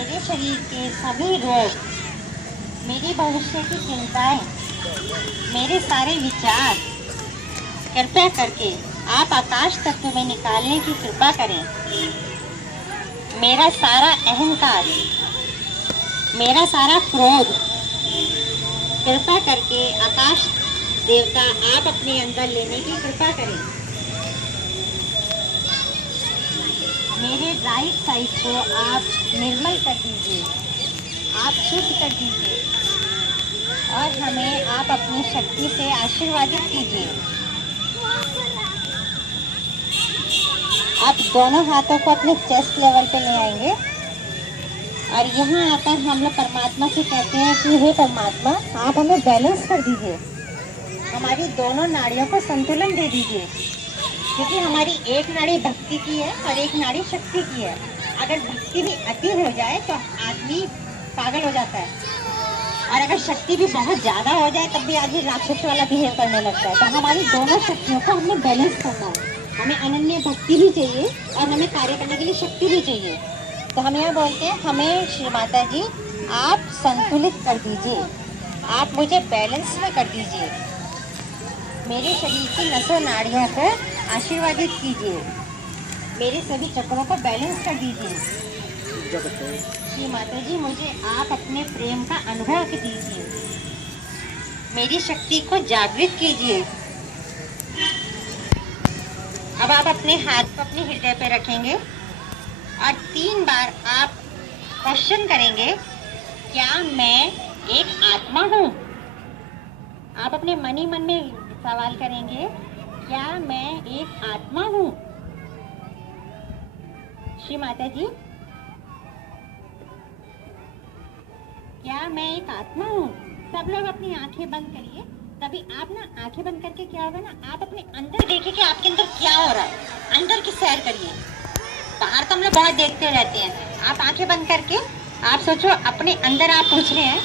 मेरे शरीर के सभी रोग, मेरी भविष्य की चिंताएं, मेरे सारे विचार कृपया करके आप आकाश तत्व में निकालने की कृपा करें। मेरा सारा अहंकार, मेरा सारा क्रोध कृपा करके आकाश देवता आप अपने अंदर लेने की कृपा करें। मेरे राइट साइड को आप निर्मल कर दीजिए, आप शुद्ध कर दीजिए और हमें आप अपनी शक्ति से आशीर्वादित कीजिए। आप दोनों हाथों को अपने चेस्ट लेवल पे ले आएंगे और यहाँ आकर हम लोग परमात्मा से कहते हैं कि हे परमात्मा, आप हमें बैलेंस कर दीजिए, हमारी दोनों नाड़ियों को संतुलन दे दीजिए, क्योंकि हमारी एक नाड़ी भक्ति की है और एक नाड़ी शक्ति की है। अगर भक्ति भी अति हो जाए तो आदमी पागल हो जाता है, और अगर शक्ति भी बहुत ज़्यादा हो जाए तब भी आदमी राक्षस वाला बिहेव करने लगता है। तो हमारी दोनों शक्तियों को हमें बैलेंस करना है। हमें अनन्य भक्ति भी चाहिए और हमें कार्य करने के लिए शक्ति भी चाहिए। तो हम यह बोलते हैं, हमें श्री माता जी आप संतुलित कर दीजिए, आप मुझे बैलेंस में कर दीजिए, मेरे शरीर की नसों नाड़ियों को आशीर्वादित कीजिए, मेरे सभी चक्रों को बैलेंस कर दीजिए। श्री माता जी मुझे आप अपने प्रेम का अनुभव दीजिए, मेरी शक्ति को जागृत कीजिए। अब आप अपने हाथ को अपने हृदय पे रखेंगे और 3 बार आप क्वेश्चन करेंगे, क्या मैं एक आत्मा हूँ? आप अपने मन ही मन में सवाल करेंगे, क्या मैं एक आत्मा हूँ? श्री माता जी, क्या मैं एक आत्मा हूँ? सब लोग अपनी आंखें बंद करिए। तभी आप ना आंखें बंद करके क्या होगा ना, आप अपने अंदर देखिए कि आपके अंदर क्या हो रहा है, अंदर की सैर करिए। बाहर तो हम लोग बहुत देखते रहते हैं, आप आंखें बंद करके आप सोचो अपने अंदर आप पूछ रहे हैं,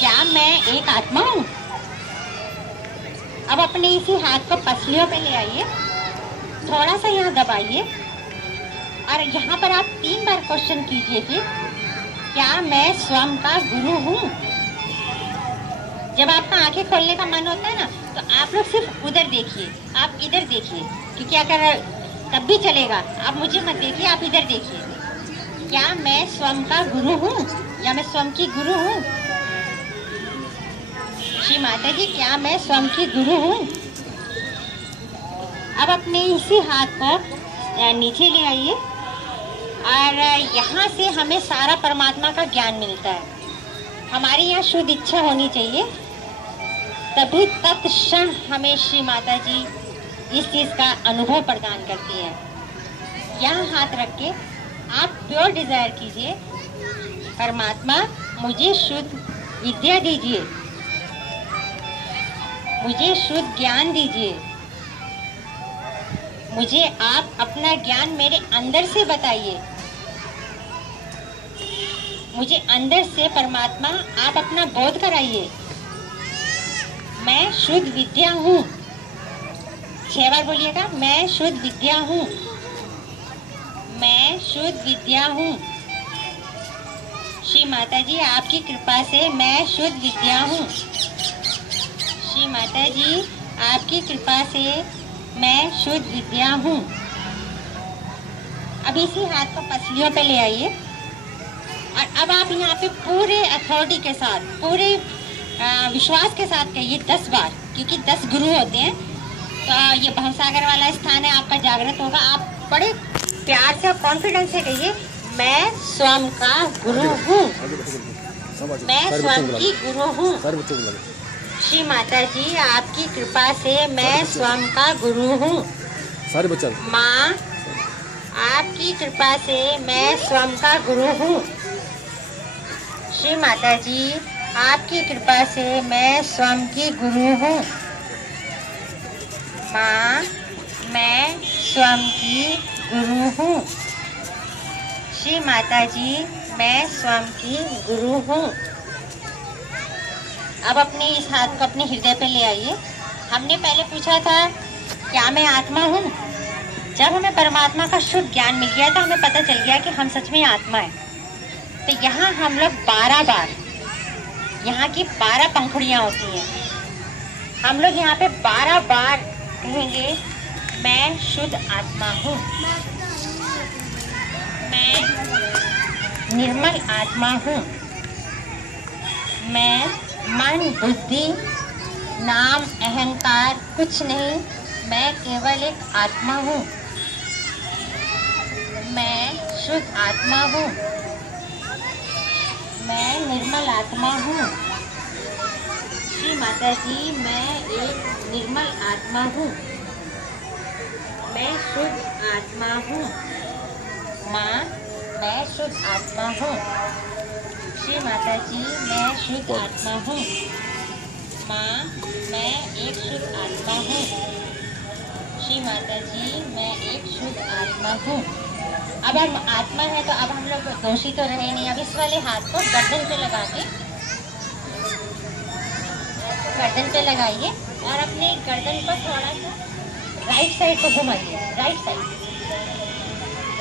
क्या मैं एक आत्मा हूँ? अब अपने इसी हाथ को पसलियों पे ले आइए, थोड़ा सा यहाँ दबाइए और यहाँ पर आप 3 बार क्वेश्चन कीजिए कि क्या मैं स्वयं का गुरु हूँ? जब आपका आंखें खोलने का मन होता है ना, तो आप लोग सिर्फ उधर देखिए, आप इधर देखिए, क्योंकि अगर तब भी चलेगा, आप मुझे मत देखिए, आप इधर देखिए। क्या मैं स्वयं का गुरु हूँ या मैं स्वयं की गुरु हूँ? श्री माता जी, क्या मैं स्वयं की गुरु हूँ? अब अपने इसी हाथ को नीचे ले आइए और यहाँ से हमें सारा परमात्मा का ज्ञान मिलता है। हमारी यहाँ शुद्ध इच्छा होनी चाहिए, तभी तत्क्षण हमें श्री माता जी इस चीज़ का अनुभव प्रदान करती है। यहाँ हाथ रख के आप प्योर डिजायर कीजिए, परमात्मा मुझे शुद्ध विद्या दीजिए, मुझे शुद्ध ज्ञान दीजिए, मुझे आप अपना ज्ञान मेरे अंदर से बताइए, मुझे अंदर से परमात्मा आप अपना बोध कराइए। मैं शुद्ध विद्या हूँ। 6 बार बोलिएगा, मैं शुद्ध विद्या हूँ, मैं शुद्ध विद्या हूँ। श्री माता जी आपकी कृपा से मैं शुद्ध विद्या हूँ। श्री माता जी आपकी कृपा से मैं शुद्ध विद्या हूँ। अब इसी हाथ को पसलियों पे ले आइए और अब आप यहाँ पे पूरे अथॉरिटी के साथ, पूरे विश्वास के साथ कहिए 10 बार, क्योंकि 10 गुरु होते हैं। तो ये भवसागर वाला स्थान है, आपका जागृत होगा। आप बड़े प्यार से और कॉन्फिडेंस से कहिए, मैं स्वयं का गुरु हूँ, मैं स्वयं की गुरु हूँ। श्री माता जी आपकी कृपा से मैं स्वयं का गुरु हूँ। माँ आपकी कृपा से मैं स्वयं का गुरु हूँ। श्री माता जी आपकी कृपा से मैं स्वयं की गुरु हूँ। माँ मैं स्वयं की गुरु हूँ। श्री माता जी मैं स्वयं की गुरु हूँ। अब अपने इस हाथ को अपने हृदय पे ले आइए। हमने पहले पूछा था क्या मैं आत्मा हूँ। जब हमें परमात्मा का शुद्ध ज्ञान मिल गया तो हमें पता चल गया कि हम सच में आत्मा है। तो यहाँ हम लोग 12 बार, यहाँ की 12 पंखुड़ियाँ होती हैं, हम लोग यहाँ पे 12 बार कहेंगे मैं शुद्ध आत्मा हूँ, मैं निर्मल आत्मा हूँ, मैं मन बुद्धि नाम अहंकार कुछ नहीं, मैं केवल एक आत्मा हूँ, मैं शुद्ध आत्मा हूँ, मैं निर्मल आत्मा हूँ। श्री माता जी, मैं एक निर्मल आत्मा हूँ, मैं शुद्ध आत्मा हूँ। माँ, मैं शुद्ध आत्मा हूँ। श्री माता जी, मैं शुद्ध आत्मा हूँ। माँ, मैं एक शुद्ध आत्मा हूँ। श्री माता जी, मैं एक शुद्ध आत्मा हूँ। अब हम आत्मा है तो अब हम लोग दोषी तो रहे नहीं। अब इस वाले हाथ को गर्दन पे लगा के, गर्दन पे लगाइए और अपने गर्दन को थोड़ा सा राइट साइड को घुमाइए, राइट साइड।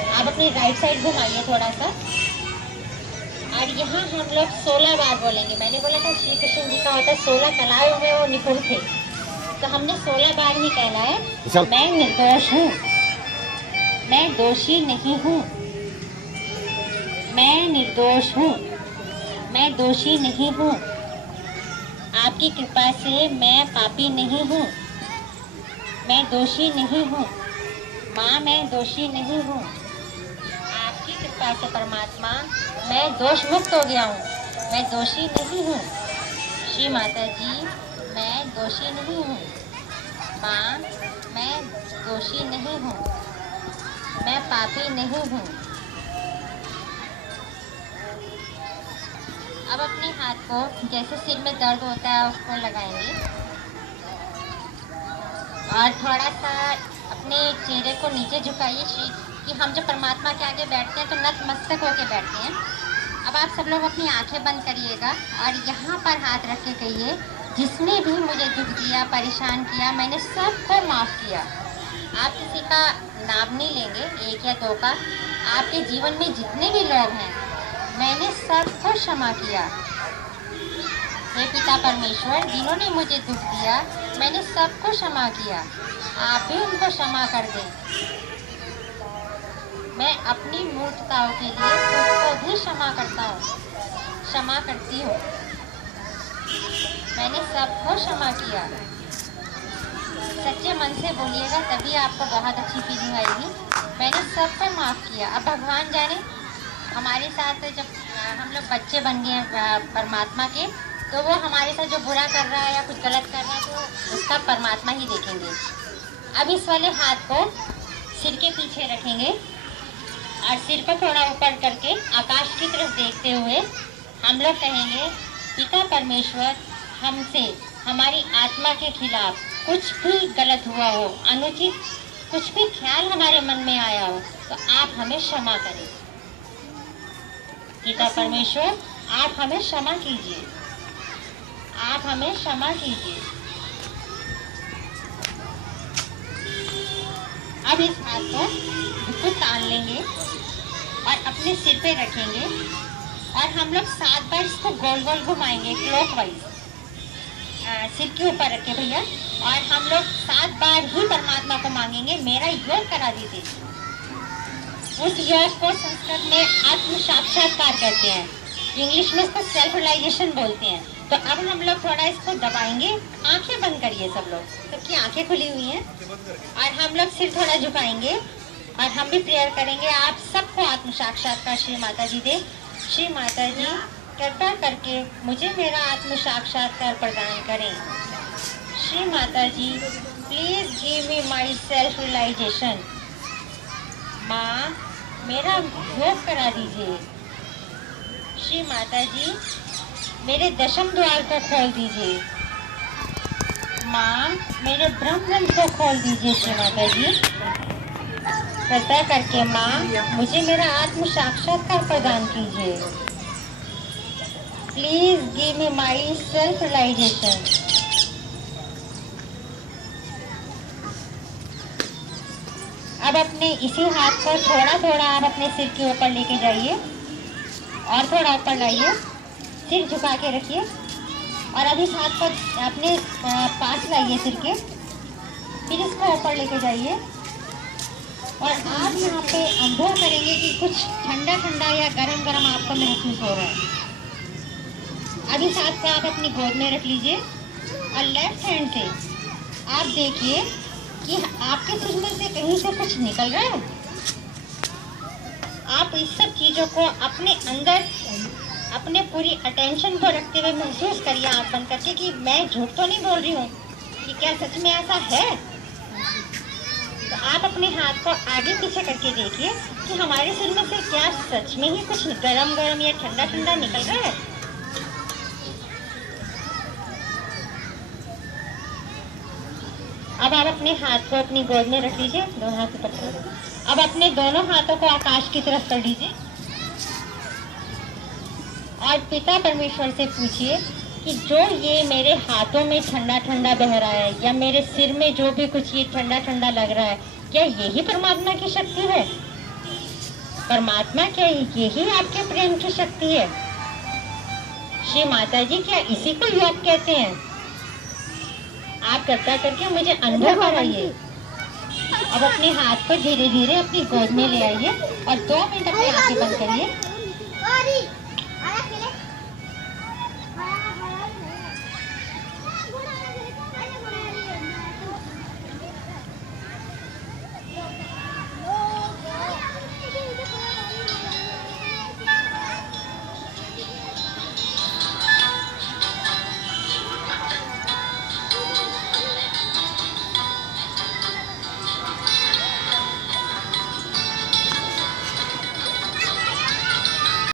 आप अपनी राइट साइड घुमाइए थोड़ा सा, और यहाँ हम लोग 16 बार बोलेंगे। मैंने बोला था श्री कृष्ण जी का होता है 16 कलाओं में वो निपुण थे, तो हमने 16 बार ही कहना है। मैं निर्दोष हूँ, मैं दोषी नहीं हूँ, मैं निर्दोष हूँ, मैं दोषी नहीं हूँ, आपकी कृपा से मैं पापी नहीं हूँ, मैं दोषी नहीं हूँ। माँ, मैं दोषी नहीं हूँ, आपकी कृपा से परमात्मा मैं दोष मुक्त हो गया हूँ, मैं दोषी नहीं हूँ। श्री माता जी, मैं दोषी नहीं हूँ। माँ, मैं दोषी नहीं हूँ, मैं पापी नहीं हूँ। अब अपने हाथ को जैसे सिर में दर्द होता है उसको लगाएंगे और थोड़ा सा अपने चेहरे को नीचे झुकाइए कि हम जब परमात्मा के आगे बैठते हैं तो नतमस्तक होकर बैठते हैं। अब आप सब लोग अपनी आंखें बंद करिएगा और यहाँ पर हाथ रख के कहिए, जिसने भी मुझे दुख दिया, परेशान किया, मैंने सबको माफ़ किया। आप किसी का नाम नहीं लेंगे, 1 या 2 का। आपके जीवन में जितने भी लोग हैं, मैंने सबको क्षमा किया। हे पिता परमेश्वर, जिन्होंने मुझे दुख दिया, मैंने सबको क्षमा किया, आप भी उनको क्षमा कर दें। मैं अपनी मूर्खताओं के लिए खुद को भी क्षमा करता हूँ, क्षमा करती हूँ। मैंने सबको क्षमा किया। सच्चे मन से बोलिएगा, तभी आपको बहुत अच्छी फीलिंग आएगी। मैंने सबको माफ़ किया। अब भगवान जाने हमारे साथ जब हम लोग बच्चे बन गए परमात्मा के, तो वो हमारे साथ जो बुरा कर रहा है या कुछ गलत कर रहा है तो उसका परमात्मा ही देखेंगे। अब इस वाले हाथ को सिर के पीछे रखेंगे और सिर को थोड़ा ऊपर करके आकाश की तरफ देखते हुए हम लोग कहेंगे, पिता परमेश्वर, हमसे हमारी आत्मा के खिलाफ कुछ भी गलत हुआ हो, अनुचित कुछ भी ख्याल हमारे मन में आया हो, तो आप हमें क्षमा करें। पिता परमेश्वर, आप हमें क्षमा कीजिए, आप हमें क्षमा कीजिए। अब इस हाथ को बिल्कुल तान लेंगे और अपने सिर पे रखेंगे और हम लोग 7 बार इसको गोल गोल घुमाएंगे क्लॉकवाइज। सिर के ऊपर रखे भैया, और हम लोग 7 बार ही परमात्मा को मांगेंगे, मेरा योग करा दीजिए। उस योग को संस्कृत में आत्म साक्षात्कार कहते हैं, इंग्लिश में इसको सेल्फ रियलाइजेशन बोलते हैं। तो अब हम लोग थोड़ा इसको दबाएंगे। आंखें बंद करिए सब लोग, सबकी आंखें खुली हुई हैं, और हम लोग सिर थोड़ा झुकाएंगे और हम भी प्रेयर करेंगे। आप सबको आत्म साक्षात्कार श्री माता जी दे। श्री माता जी, कृपा करके मुझे मेरा आत्म साक्षात्कार प्रदान करें। Shri Mata ji, please give me my self realization. माँ, मेरा योग करा दीजिए। श्री माता जी, मेरे दशम द्वार को खोल दीजिए। माँ, मेरे ब्रह्म को खोल दीजिए। श्री माता जी, कृपया करके माँ, मुझे मेरा आत्म साक्षात्कार प्रदान कीजिए। Please give me my self realisation. अब अपने इसी हाथ को थोड़ा थोड़ा आप अपने सिर के ऊपर लेके जाइए और थोड़ा ऊपर लाइए, सिर झुका के रखिए और अभी हाथ को अपने पास लाइए सिर के, फिर इसको ऊपर लेके जाइए और आप यहाँ पे अनुभव करेंगे कि कुछ ठंडा ठंडा या गरम गरम आपको महसूस हो रहा है। अभी हाथ को आप अपनी गोद में रख लीजिए और लेफ्ट हैंड से आप देखिए कि आपके सिर में से कहीं से कुछ निकल रहा है। आप इस सब चीज़ों को अपने अंदर अपने पूरी अटेंशन को रखते हुए महसूस करिए आँख बंद करके कि मैं झूठ तो नहीं बोल रही हूँ, कि क्या सच में ऐसा है। तो आप अपने हाथ को आगे पीछे करके देखिए कि हमारे सिर में से क्या सच में ही कुछ गरम गरम या ठंडा ठंडा निकल रहा है। अब आप अपने हाथ को अपनी गोद में रख लीजिए, दोनों हाथ ऊपर करो। अब अपने दोनों हाथों को आकाश की तरफ कर लीजिए और पिता परमेश्वर से पूछिए कि जो ये मेरे हाथों में ठंडा ठंडा बह रहा है या मेरे सिर में जो भी कुछ ये ठंडा ठंडा लग रहा है, क्या यही परमात्मा की शक्ति है? परमात्मा क्या यही आपके प्रेम की शक्ति है? श्री माता जी, क्या इसी को योग कहते हैं? आप कृपया करके मुझे अनुभव कराइए। अब अपने हाथ को धीरे धीरे अपनी गोद में ले आइए और 2 मिनट अपनी आंखें बंद करिए।